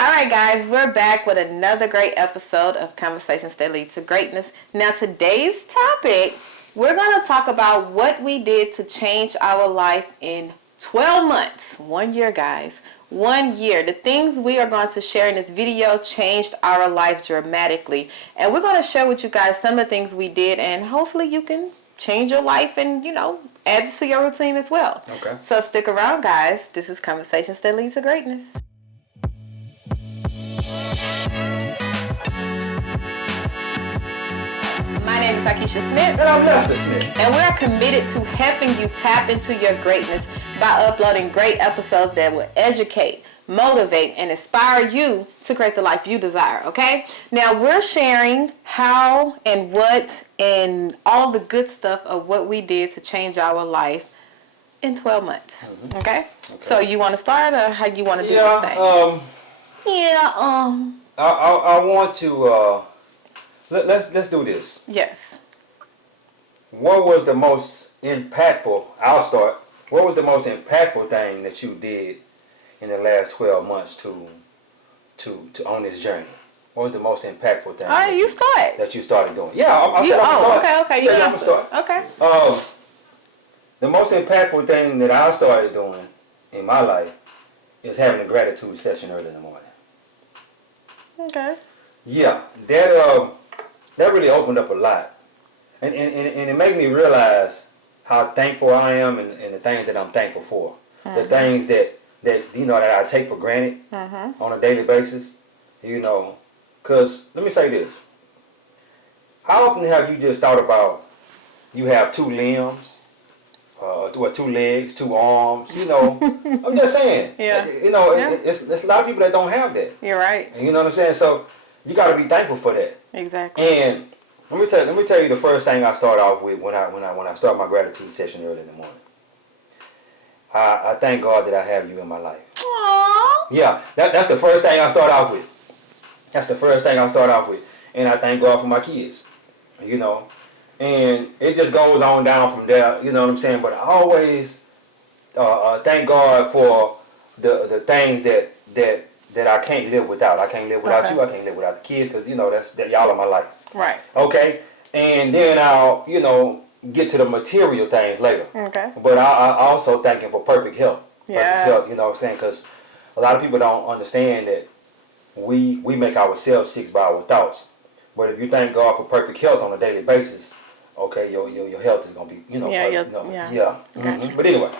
All right, guys, we're back with another great episode of Conversations That Lead to Greatness. Now, today's topic, we're going to talk about what we did to change our life in 12 months. 1 year, guys. 1 year. The things we are going to share in this video changed our life dramatically. And we're going to share with you guys some of the things we did, and hopefully you can change your life and, add this to your routine as well. Okay. So stick around, guys. This is Conversations That Lead to Greatness. My name is Takisha Smith. And I'm Lester Smith. And we're committed to helping you tap into your greatness by uploading great episodes that will educate, motivate, and inspire you to create the life you desire, okay? Now, we're sharing how and what and all the good stuff of what we did to change our life in 12 months, okay? So you want to start, or how you want to do this thing? I want to, let's do this. Yes. What was the most impactful, I'll start, what was the most impactful thing that you did in the last 12 months to on this journey? What was the most impactful thing? All right, you start. That you started doing? Yeah, I said I'm going to start. Okay, yeah, I'm going to start. Okay. The most impactful thing that I started doing in my life is having a gratitude session early in the morning. Okay. Yeah, that really opened up a lot. And it made me realize how thankful I am and the things that I'm thankful for. The things that I take for granted on a daily basis. Because let me say this. How often have you just thought about you have two limbs, two legs, two arms, I'm just saying. Yeah. It's a lot of people that don't have that. You're right. And you know what I'm saying? So you got to be thankful for that. Exactly. And let me tell you the first thing I start off with when I start my gratitude session early in the morning. I thank God that I have you in my life. Aww. Yeah, that's the first thing I start off with. That's the first thing I start off with. And I thank God for my kids. And it just goes on down from there, you know what I'm saying? But I always thank God for the things that I can't live without. I can't live without you. I can't live without the kids because, that y'all are my life. Right. Okay? And then I'll, get to the material things later. Okay. But I also thank Him for perfect health. Yeah. Perfect health, you know what I'm saying? Because a lot of people don't understand that we make ourselves sick by our thoughts. But if you thank God for perfect health on a daily basis, okay, your health is gonna be, Yeah. Mm-hmm. But anyway,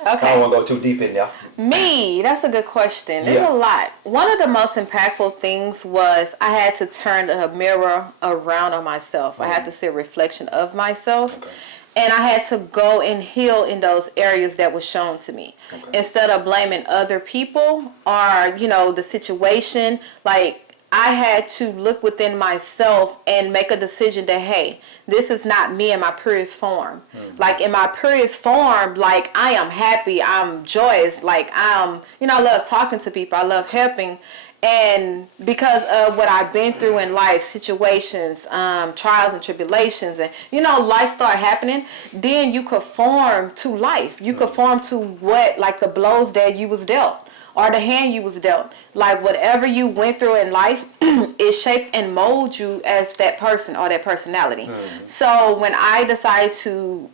Okay. I don't want to go too deep in there. Me, that's a good question. There's a lot. One of the most impactful things was I had to turn the mirror around on myself. I had to see a reflection of myself. Okay. And I had to go and heal in those areas that was shown to me. Okay. Instead of blaming other people or, the situation, like I had to look within myself and make a decision that, hey, this is not me in my purest form. Like in my purest form, like I am happy, I'm joyous, like I love talking to people, I love helping. And because of what I've been through in life, situations, trials and tribulations, and life start happening, then you conform to life. You conform to what, like the blows that you was dealt, or the hand you was dealt. Like whatever you went through in life, it shaped and molded you as that person or that personality. So when I decided to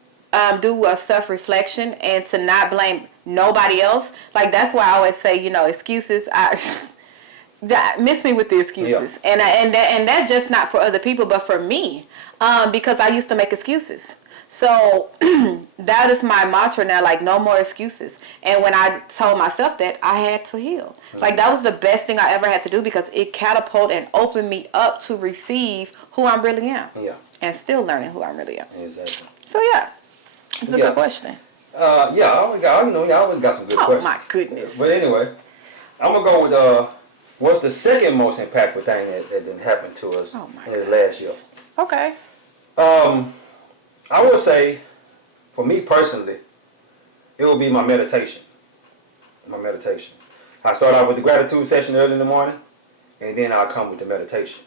do a self-reflection and to not blame nobody else, like that's why I always say, excuses. Miss me with the excuses, and that's just not for other people, but for me, because I used to make excuses. So that is my mantra now, like no more excuses. And when I told myself that, I had to heal. Like that was the best thing I ever had to do because it catapulted and opened me up to receive who I really am. Yeah. And still learning who I really am. Exactly. So yeah, it's a good question. I always got some good questions. Oh my goodness. But anyway, I'm gonna go with what's the second most impactful thing that didn't happen to us in the last year. Okay. I would say, for me personally, it would be my meditation. I start out with the gratitude session early in the morning, and then I'll come with the meditation.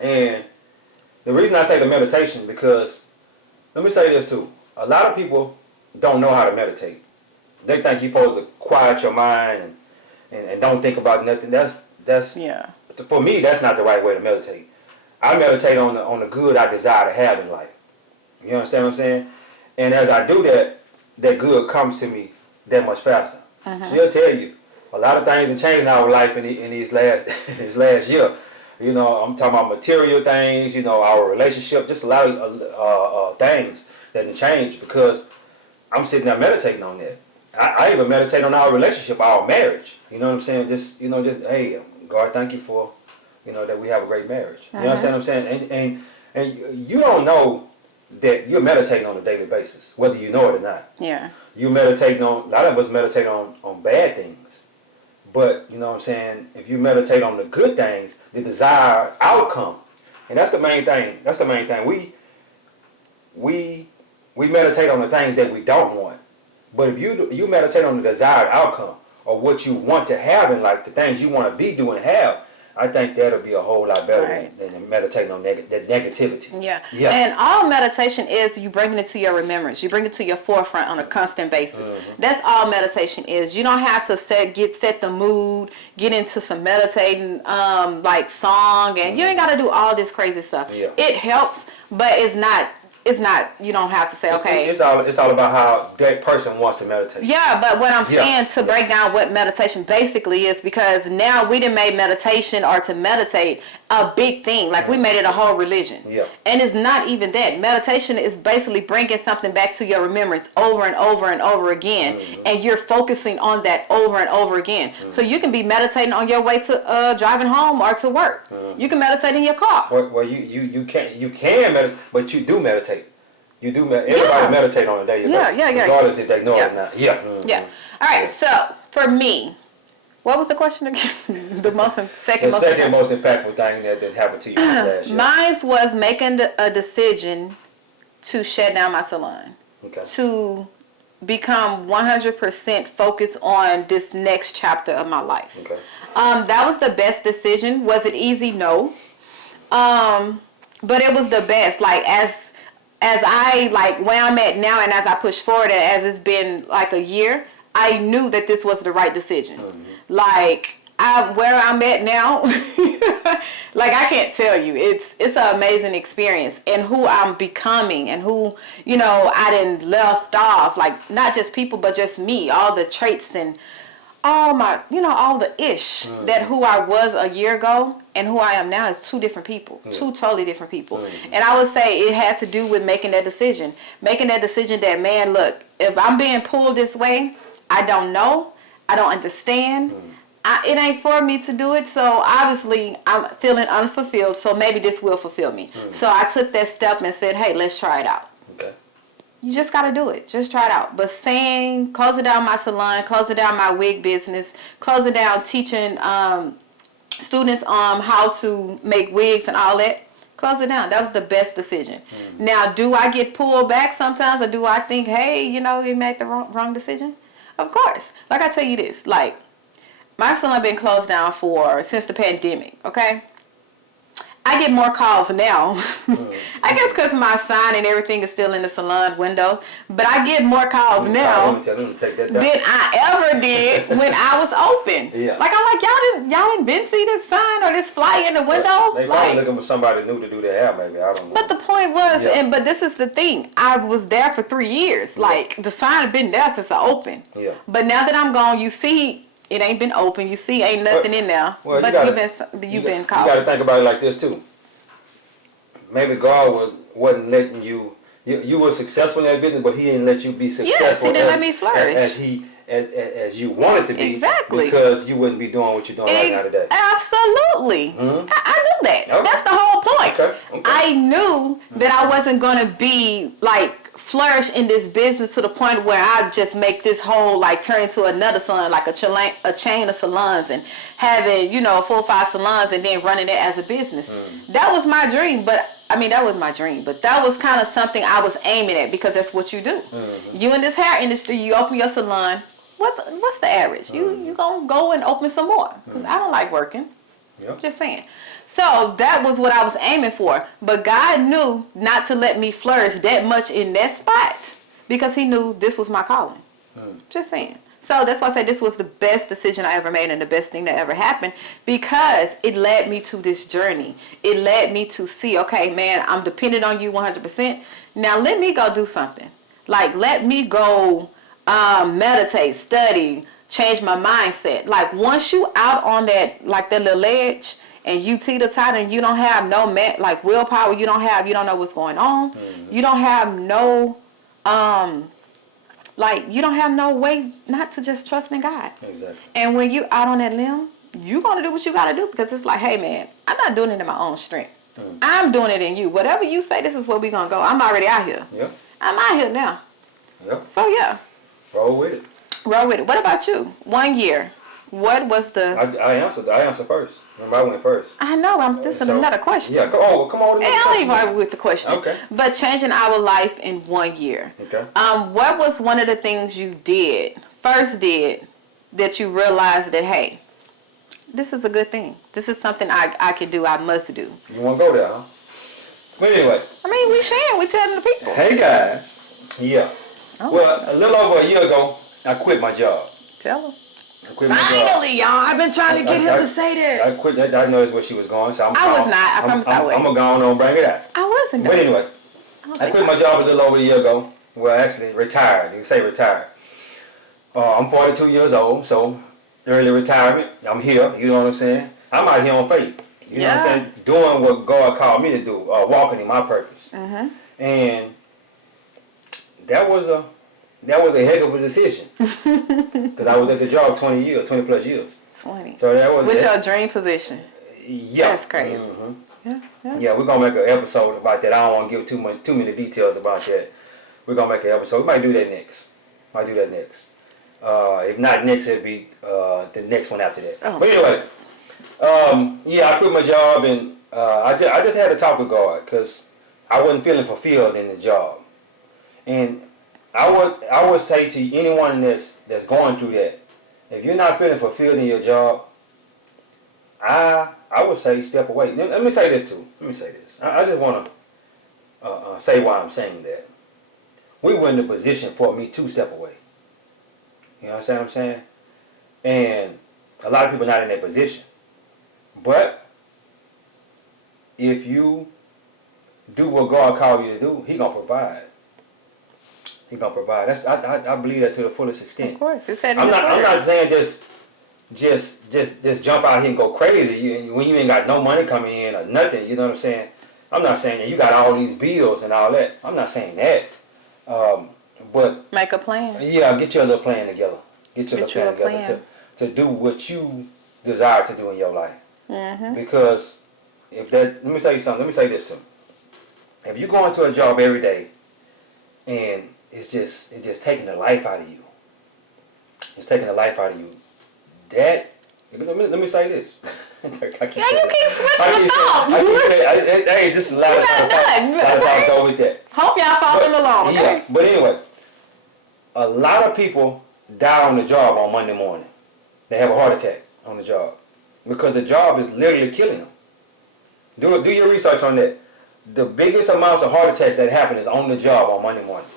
And the reason I say the meditation, because, let me say this too. A lot of people don't know how to meditate. They think you're supposed to quiet your mind and and don't think about nothing. That's Yeah. for me. That's not the right way to meditate. I meditate on the good I desire to have in life. You understand what I'm saying? And as I do that, that good comes to me that much faster. She'll tell you a lot of things have changed in our life in these last this last year. You know, I'm talking about material things. You know, our relationship, just a lot of things that have changed because I'm sitting there meditating on that. I even meditate on our relationship, our marriage. You know what I'm saying? Just hey, God, thank you for that we have a great marriage. You understand what I'm saying? And you don't know that you're meditating on a daily basis, whether you know it or not. Yeah. You meditating on, a lot of us meditate on bad things. But, you know what I'm saying, if you meditate on the good things, the desired outcome, and that's the main thing. That's the main thing. We meditate on the things that we don't want. But if you meditate on the desired outcome or what you want to have in life, the things you want to be doing and have, I think that'll be a whole lot better than meditating on that negativity. Yeah. And all meditation is you bring it to your remembrance. You bring it to your forefront on a constant basis. That's all meditation is. You don't have to set the mood, get into some meditating like song, and you ain't got to do all this crazy stuff. Yeah. It helps, but it's not. You don't have to say, okay. It's all about how that person wants to meditate. Yeah, but what I'm saying to break down what meditation basically is, because now we done made meditation or to meditate a big thing. Like we made it a whole religion. Yeah. And it's not even that. Meditation is basically bringing something back to your remembrance over and over and over again. And you're focusing on that over and over again. So you can be meditating on your way to driving home or to work. You can meditate in your car. Well, you can meditate, but you do meditate. You do. Everybody meditate on a daily basis, regardless if they know it or not. Yeah. All right. So for me, what was the question again? the second most impactful thing that happened to you last year. Mine was making a decision to shut down my salon. Okay. To become 100% focused on this next chapter of my life. Okay. That was the best decision. Was it easy? No. But it was the best. Like as I like where I'm at now, and as I push forward, and as it's been like a year, I knew that this was the right decision. Like where I'm at now, like I can't tell you, it's an amazing experience, and who I'm becoming, and who I done left off, like not just people, but just me, all the traits and all my, all the ish that who I was a year ago and who I am now is two different people, two totally different people. And I would say it had to do with making that decision that, man, look, if I'm being pulled this way, I don't know, I don't understand. It ain't for me to do it, so obviously I'm feeling unfulfilled, so maybe this will fulfill me. So I took that step and said, hey, let's try it out. Okay. You just got to do it. Just try it out. But closing down my salon, closing down my wig business, closing down teaching students how to make wigs and all that, close it down. That was the best decision. Now, do I get pulled back sometimes, or do I think, hey, you made the wrong decision? Of course. Like I tell you this, like my salon been closed down since the pandemic, okay? I get more calls now. I guess because my sign and everything is still in the salon window. But I get more calls now than I ever did when I was open. Yeah. Like I'm like, y'all didn't been see this sign or this flyer in the window? They probably looking for somebody new to do their hair, maybe. I don't know. But the point was, but this is the thing. I was there for 3 years. Like the sign had been there since I opened. Yeah. But now that I'm gone, you see. It ain't been open. You see, ain't nothing in there. Well, but you've been called. You got to think about it like this too. Maybe God wasn't letting you. You were successful in that business, but He didn't let you be successful. Yes, He didn't let me flourish as you wanted to be. Exactly. Because you wouldn't be doing what you're doing right now today. Absolutely. I knew that. Okay. That's the whole point. Okay. I knew that I wasn't going to be like flourish in this business to the point where I just make this whole like turn into another salon, like a chain of salons, and having 4 or 5 salons and then running it as a business. That was my dream, but that was my dream, but that was kind of something I was aiming at, because that's what you do. You in this hair industry, you open your salon. What's the average? You gonna go and open some more, because I don't like working. Yep. Just saying. So that was what I was aiming for. But God knew not to let me flourish that much in that spot, because He knew this was my calling. Just saying. So that's why I said this was the best decision I ever made and the best thing that ever happened, because it led me to this journey. It led me to see, okay, man, I'm dependent on you 100%. Now let me go do something. Like, let me go meditate, study, change my mindset. Like, once you out on that, like that little ledge, and you teeter-totter and you don't have no like willpower, you don't know what's going on. Mm-hmm. You don't have no you don't have no way not to just trust in God. Exactly. And when you out on that limb, you gonna do what you gotta do, because it's like, hey man, I'm not doing it in my own strength. Mm. I'm doing it in you. Whatever you say, this is where we gonna go. I'm already out here. Yep. I'm out here now. Yep. So yeah. Roll with it. Roll with it. What about you? 1 year. What was the? I answered first. Remember, I went first. I know. This is another question. Yeah. Come on. Hey, I'll leave right with the question. Okay. But changing our life in 1 year. Okay. What was one of the things you first did, that you realized that, hey, this is a good thing. This is something I can do. I must do. You want to go there, huh? But anyway. I mean, we sharing. We telling the people. Hey guys. Yeah. Well, a little over a year ago, I quit my job. Tell them. Finally, y'all! I've been trying to get him to say that. I quit. I noticed where she was going, so I was not. I promise I was. I'm gonna go on and bring it out. I wasn't. But anyway, I quit my job a little over a year ago. Well, actually, retired. You can say retired. I'm 42 years old, so early retirement. I'm here. You know what I'm saying? I'm out here on faith. You know what I'm saying? Doing what God called me to do, walking in my purpose. Mm-hmm. And that was a heck of a decision, because I was at the job 20 plus years. 20. So that was your dream position. Yeah. That's crazy. Mm-hmm. Yeah, we're gonna make an episode about that. I don't want to give too many details about that. We're gonna make an episode. We might do that next. If not next, it'll be the next one after that. Oh. But anyway, I quit my job, and I just had to talk with God, because I wasn't feeling fulfilled in the job. And I would say to anyone that's going through that, if you're not feeling fulfilled in your job, I would say step away. Let me say this too. I just want to say why I'm saying that. We were in the position for me to step away. You understand what I'm saying? And a lot of people are not in that position. But if you do what God called you to do, He gonna provide. He gonna provide. I believe that to the fullest extent. Of course, it said. I'm not saying just jump out here and go crazy when you ain't got no money coming in or nothing. You know what I'm saying? I'm not saying that you got all these bills and all that. I'm not saying that. But make a plan. Yeah, get your little plan together. Get your little plan together to do what you desire to do in your life. Mm-hmm. Because let me tell you something. Let me say this to you. If you go into a job every day and it's just taking the life out of you. It's taking the life out of you. Let me say this. You keep switching the thoughts. Hey, just a lot of thoughts go with that. Hope y'all following along. Okay? Yeah, but anyway, a lot of people die on the job on Monday morning. They have a heart attack on the job because the job is literally killing them. Do your research on that. The biggest amounts of heart attacks that happen is on the job on Monday morning.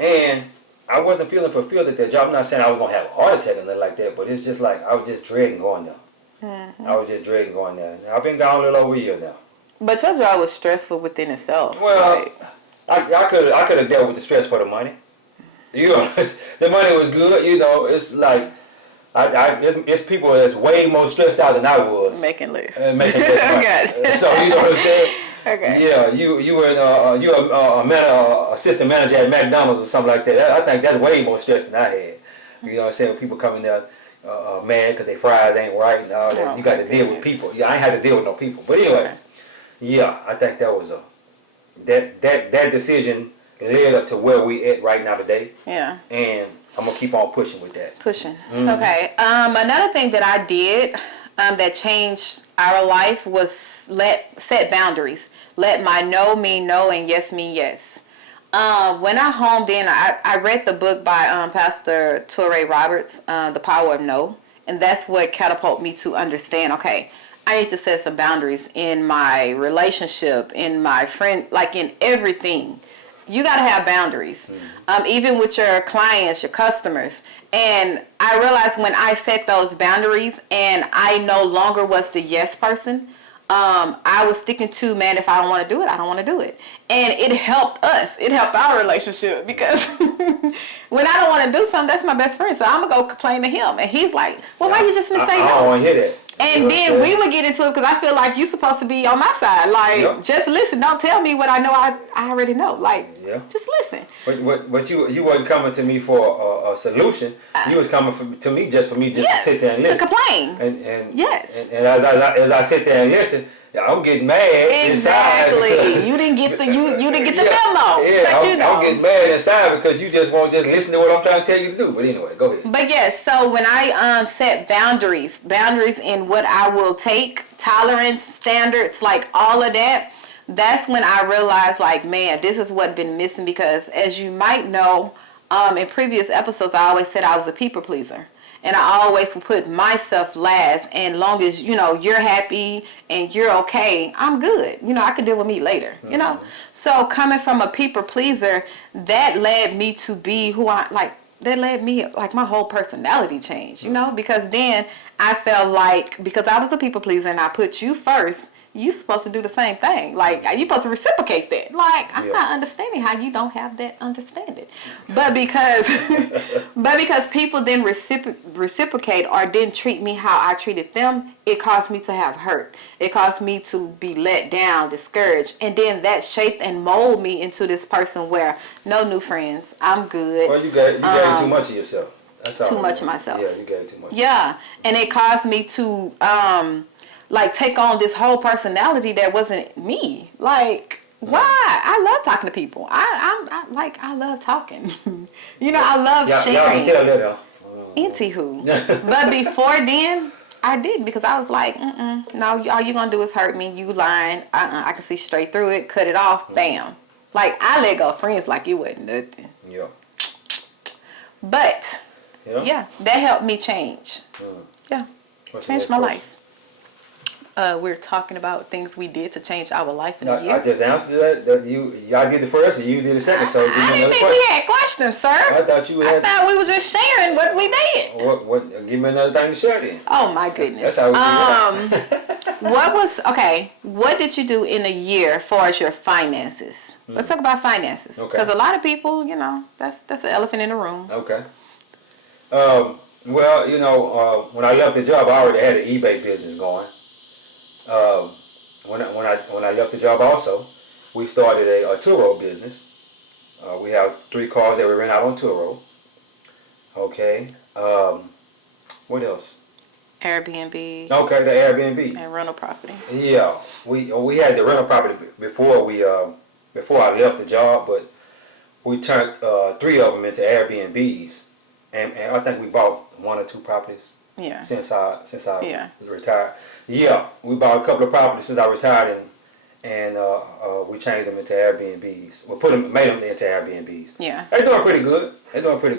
And I wasn't feeling fulfilled at that job. I'm not saying I was going to have a heart attack or nothing like that, but it's just like I was just dreading going there. Mm-hmm. I've been gone a little over a year now. But your job was stressful within itself. Well, right? I could have dealt with the stress for the money. You know, the money was good. You know, it's like it's people that's way more stressed out than I was. Making less. Making less money. So you know what I'm saying? Okay. Yeah, you were assistant manager at McDonald's or something like that. I think that's way more stress than I had. You know what I'm saying? People coming there mad because their fries ain't right and all that. You got to deal with people. Yeah, I ain't had to deal with no people. But anyway, yeah, I think that was that decision led up to where we at right now today. Yeah. And I'm gonna keep on pushing with that. Mm-hmm. Okay. Another thing that I did that changed our life was set boundaries. Let my no mean no and yes mean yes. When I homed in, I read the book by Pastor Touré Roberts, The Power of No, and that's what catapulted me to understand, okay, I need to set some boundaries in my relationship, in my friend, like in everything. you got to have boundaries, even with your clients, your customers. And I realized when I set those boundaries and I no longer was the yes person, I was sticking to, man, if I don't want to do it, I don't want to do it. And it helped us. It helped our relationship because when I don't want to do something, that's my best friend. So I'm going to go complain to him. And he's like, well, why you just didn't say no? I don't want to hear that. And then we would get into it because I feel like you're supposed to be on my side. Like, just listen. Don't tell me what I know I already know. Like, just listen. But you wasn't coming to me for a solution. You was coming to me just to sit there and listen. To complain. And yes. And as I sit there and listen, I'm getting mad inside. Exactly. You didn't get the you didn't get the memo. Yeah, but you know. I'm getting mad inside because you just won't just listen to what I'm trying to tell you to do. But anyway, go ahead. But yes, so when I set boundaries in what I will take, tolerance, standards, like all of that, that's when I realized, like, man, this is what's been missing. Because as you might know, in previous episodes, I always said I was a people pleaser. And I always would put myself last. And long as, you know, you're happy and you're okay, I'm good. You know, I can deal with me later, you know. So coming from a people pleaser, that led me to be who that led me, like, my whole personality changed, you know. Because then I felt like, because I was a people pleaser and I put you first, you supposed to do the same thing. Like, you supposed to reciprocate that. Like, I'm not understanding how you don't have that understanding. But because people then reciprocate or didn't treat me how I treated them, it caused me to have hurt. It caused me to be let down, discouraged. And then that shaped and molded me into this person where no new friends. I'm good. Well, you gave too much of yourself. That's all. Too much of myself. Yeah, you gave too much. Yeah. And it caused me to like take on this whole personality that wasn't me. Like, why? I love talking to people. I love talking. You know, I love sharing. Y'all can tell that though. Anywho. But before then, I didn't, because I was like, no, all you gonna do is hurt me. You lying. I can see straight through it. Cut it off. Bam. Like, I let go of friends like it wasn't nothing. Yeah. But yeah, that helped me change. Yeah. Changed my life. We're talking about things we did to change our life in a year. I just answered that. Y'all did the first and you did the second. So I didn't think we had questions, sir. I thought you had. I thought we were just sharing what we did. What? Give me another thing to share then. Oh my goodness. That's how we do What did you do in a year as far as your finances? Let's talk about finances. Because a lot of people, you know, that's an elephant in the room. Okay. Well, you know, when I left the job, I already had an eBay business going. When I left the job also, we started a Turo business. We have 3 cars that we rent out on Turo. Okay. What else? Airbnb. Okay, the Airbnb. And rental property. Yeah, we had the rental property before I left the job, but we turned 3 of them into Airbnbs, and I think we bought 1 or 2 properties. Yeah. Since I retired. Yeah, we bought a couple of properties since I retired, and we changed them into Airbnbs. We made them into Airbnbs. Yeah. They're doing pretty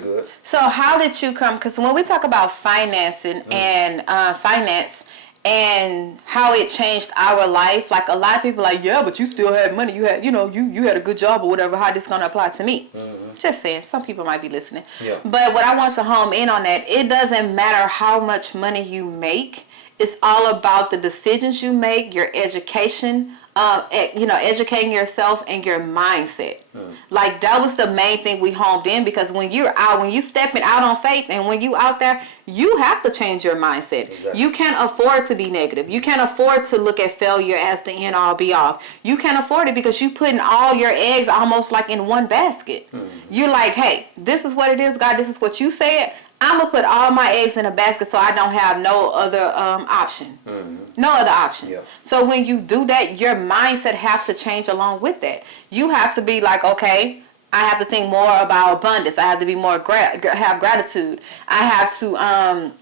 good. So how did you come? Because when we talk about financing and finance and how it changed our life, like a lot of people are like, yeah, but you still had money. You had, you know, you had a good job or whatever. How this gonna apply to me? Just saying, some people might be listening. Yeah. But what I want to home in on that, it doesn't matter how much money you make. It's all about the decisions you make, your education, you know, educating yourself and your mindset. Like, that was the main thing we homed in, because when you're out, when you stepping out on faith and when you out there, you have to change your mindset. Exactly. You can't afford to be negative. You can't afford to look at failure as the end all be all. You can't afford it because you putting all your eggs almost like in one basket. You're like, hey, this is what it is, God, this is what you said. I'm going to put all my eggs in a basket so I don't have no other option. No other option. Yeah. So when you do that, your mindset have to change along with that. You have to be like, okay, I have to think more about abundance. I have to be more, have gratitude. I have to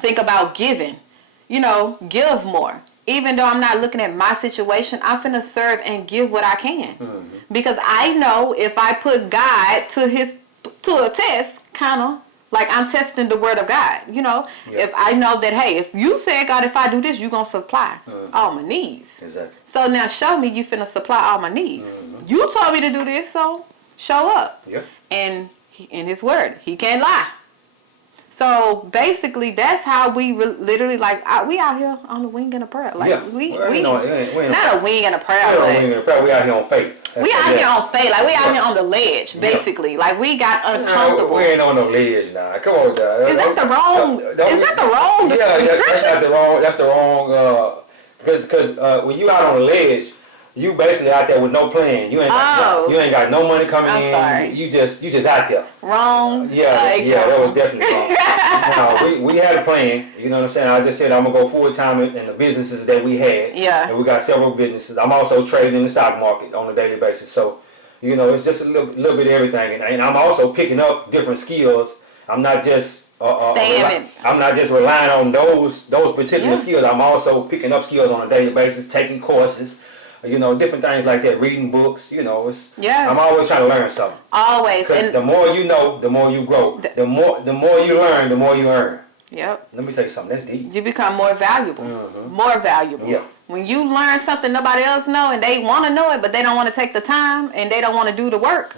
think about giving. You know, give more. Even though I'm not looking at my situation, I'm finna serve and give what I can. Because I know if I put God to a test, kind of, like I'm testing the word of God, you know. If I know that, hey, if you said, God, if I do this, you're going to supply all my needs. Exactly. So now show me you finna supply all my needs. You told me to do this, so show up. Yeah. And in his word, he can't lie. So basically, that's how we literally we out here on the wing and a prayer. Like we not a wing and a prayer. We on wing and a prayer. We out here on faith. We out here on faith. Like we out here on the ledge, basically. Like we got uncomfortable. We ain't on no ledge now. Come on, dog. Is that the wrong? Is that the wrong description? That's not the wrong. That's the wrong. Because when you out on the ledge, you basically out there with no plan. You ain't got no money coming in. Sorry. You just out there. Wrong. Yeah, that was definitely wrong. No, we had a plan. You know what I'm saying? I just said I'm gonna go full time in the businesses that we had. Yeah. And we got several businesses. I'm also trading in the stock market on a daily basis. So, it's just a little bit of everything. And I'm also picking up different skills. I'm not just I'm not just relying on those particular skills. I'm also picking up skills on a daily basis, taking courses. Different things like that, reading books, I'm always trying to learn something. Always. Because the more you know, the more you grow. The more you learn, the more you earn. Yep. Let me tell you something, that's deep. You become more valuable. Mm-hmm. More valuable. Yeah. When you learn something nobody else know and they want to know it, but they don't want to take the time and they don't want to do the work,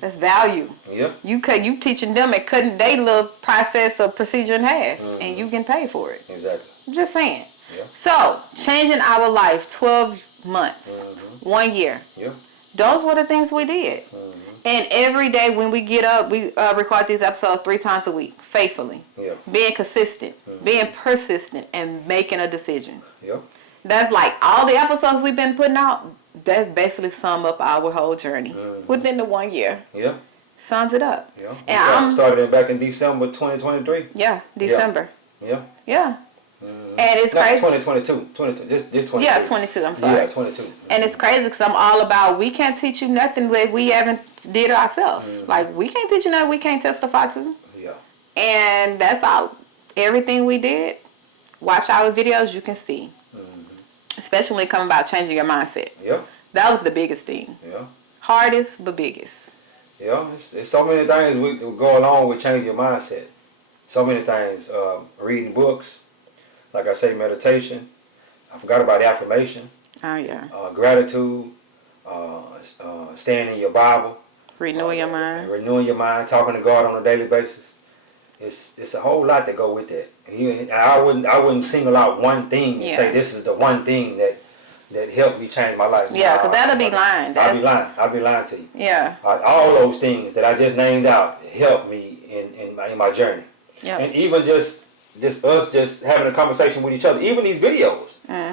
that's value. Yeah. You teaching them and cutting their little process or procedure in half, and you can pay for it. Exactly. I'm just saying. Yeah. So, changing our life, 12 months, 1 year. Yeah. Those were the things we did. And every day when we get up, we record these episodes 3 times a week, faithfully. Yeah. Being consistent, being persistent, and making a decision. Yeah. That's like all the episodes we've been putting out, that's basically sum up our whole journey within the 1 year. Yeah. Sums it up. Yeah. And started back in December 2023. Yeah, December. Yeah. Yeah. And it's crazy. 2022. This 22. Yeah, 22. I'm sorry. Yeah, 22. And it's crazy because I'm all about we can't teach you nothing that we haven't did ourselves. Like we can't teach you nothing we can't testify to. Yeah. And that's all. Everything we did. Watch our videos. You can see. Especially when it comes about changing your mindset. Yeah. That was the biggest thing. Yeah. Hardest but biggest. Yeah. It's so many things we go along with changing your mindset. So many things. Reading books. Like I say, meditation. I forgot about affirmation. Oh, yeah. Gratitude. Staying in your Bible. Renewing your mind. Renewing your mind. Talking to God on a daily basis. It's a whole lot that go with that. I wouldn't single out one thing and say this is the one thing that helped me change my life. Yeah, because that'll be lying. I'll be lying to you. Yeah. All those things that I just named out helped me in my journey. Yeah. And even just us just having a conversation with each other. Even these videos.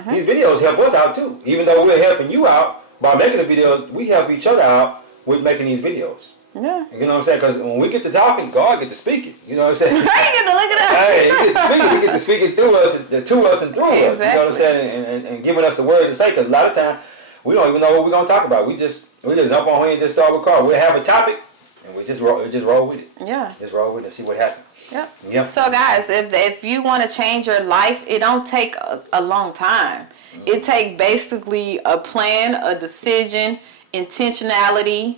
These videos help us out too. Even though we're helping you out by making the videos, we help each other out with making these videos. Yeah. You know what I'm saying? Because when we get to talking, God get to speaking. You know what I'm saying? I get to look at us. Hey, he get to speaking. He get to speaking through us and through us. You know what I'm saying? And giving us the words to say. Because a lot of times we don't even know what we're gonna talk about. We just jump on here and just start with car. We'll have a topic and we just roll with it. Yeah. Just roll with it and see what happens. Yep. Yeah. So guys, if you want to change your life, it don't take a long time. It take basically a plan, a decision, intentionality,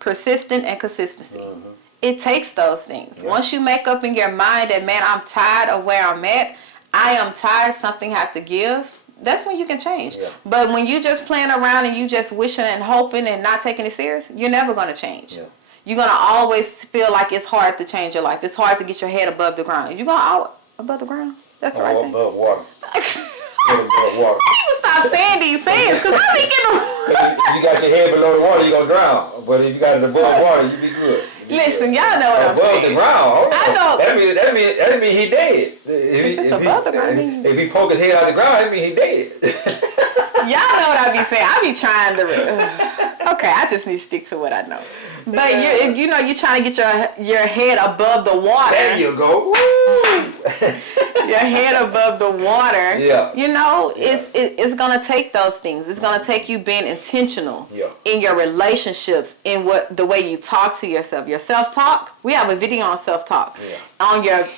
persistent and consistency. It takes those things. Yeah. Once you make up in your mind that, man, I'm tired of where I'm at, I am tired, something have to give, that's when you can change. Yeah. But when you just playing around and you just wishing and hoping and not taking it serious, you're never going to change. Yeah. You're going to always feel like it's hard to change your life. It's hard to get your head above the ground. You're going to above the ground? That's the right thing. Above water. Above water. You stop saying these things because I be getting... If you got your head below the water, you're going to drown. But if you got it above water, you be good. Listen, y'all know what I'm saying. Above the ground. Oh, I know. That mean he dead. If above the ground, if he poke his head out the ground, that mean he dead. y'all know what I be saying. I be trying to... Okay, I just need to stick to what I know. But you know you're trying to get your head above the water. There you go. Woo! Your head above the water. Yeah. You know, it's gonna take those things. It's gonna take you being intentional in your relationships, in the way you talk to yourself. Your self-talk. We have a video on self-talk. Yeah. On your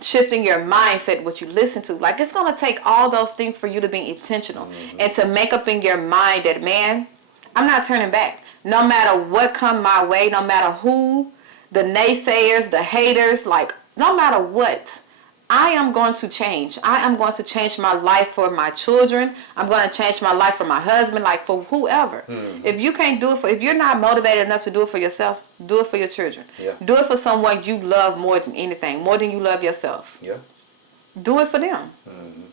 shifting your mindset, what you listen to. Like it's gonna take all those things for you to be intentional and to make up in your mind that, man, I'm not turning back. No matter what come my way, no matter who, the naysayers, the haters, like no matter what, I am going to change. I am going to change my life for my children. I'm going to change my life for my husband, like for whoever. If you can't do it if you're not motivated enough to do it for yourself, do it for your children. Yeah. Do it for someone you love more than anything, more than you love yourself. Yeah. Do it for them.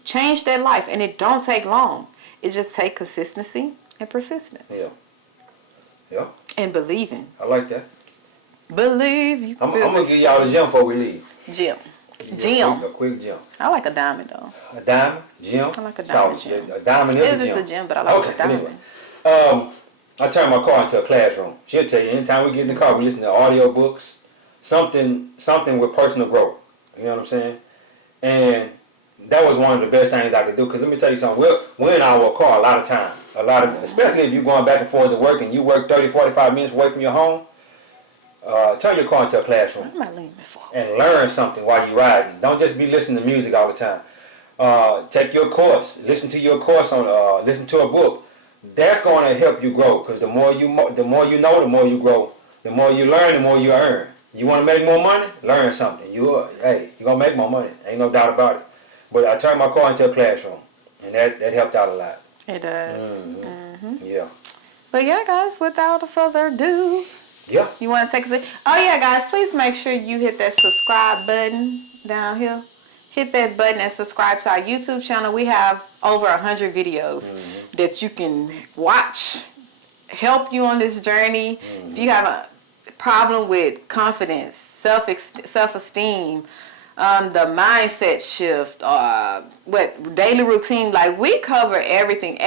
Change their life, and it don't take long. It just take consistency and persistence. Yeah. Yeah. And believing. I like that. Believe you. I'm gonna give y'all the gym before we leave. Gym. A quick gym. I like a diamond though. A diamond gym. I like a diamond Solid. gym. A diamond is It a is gym. a gym, but I like a diamond. Anyway, I turn my car into a classroom. She'll tell you anytime we get in the car, we listen to audio books, something with personal growth. You know what I'm saying? And that was one of the best things I could do. Because let me tell you something. We're in our car a lot of time. Especially if you're going back and forth to work and you work 30, 45 minutes away from your home. Turn your car into a classroom. What am I leaning for? And learn something while you're riding. Don't just be listening to music all the time. Take your course. Listen to your course on. Listen to a book. That's going to help you grow. Because the more you know, the more you grow. The more you learn, the more you earn. You want to make more money? Learn something. You're gonna make more money. Ain't no doubt about it. But I turned my car into a classroom, and that helped out a lot. It does. Yeah. But yeah, guys, without further ado, Yeah. you want to take a seat? Oh yeah, guys, please make sure you hit that subscribe button down here. Hit that button and subscribe to our YouTube channel. We have over 100 videos that you can watch, help you on this journey. If you have a problem with confidence, self-esteem, the mindset shift, daily routine, like we cover everything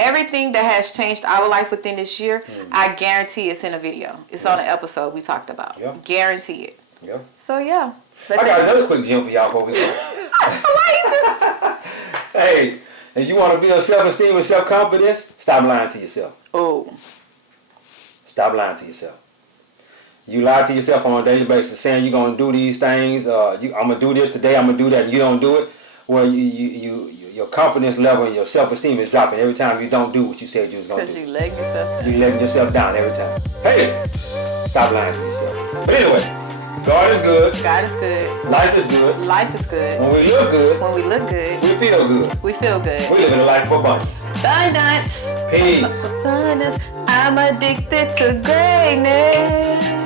that has changed our life within this year. I guarantee it's in a video. It's on an episode we talked about. Yeah. Guarantee it. Yeah. So yeah. I got another quick gym for y'all before we go. Hey, if you want to build self-esteem and self-confidence, stop lying to yourself. Oh. Stop lying to yourself. You lie to yourself on a daily basis, saying you're gonna do these things. I'm gonna do this today. I'm gonna do that. And you don't do it. Well, your confidence level and your self-esteem is dropping every time you don't do what you said you was gonna do. Because you letting yourself down. You're letting yourself down every time. Hey, stop lying to yourself. But anyway, God is good. God is good. Life is good. Life is good. When we look good, When we look good, we feel good. we feel good. We live in a life of abundance. Abundance. Peace. Abundance. I'm addicted to greatness.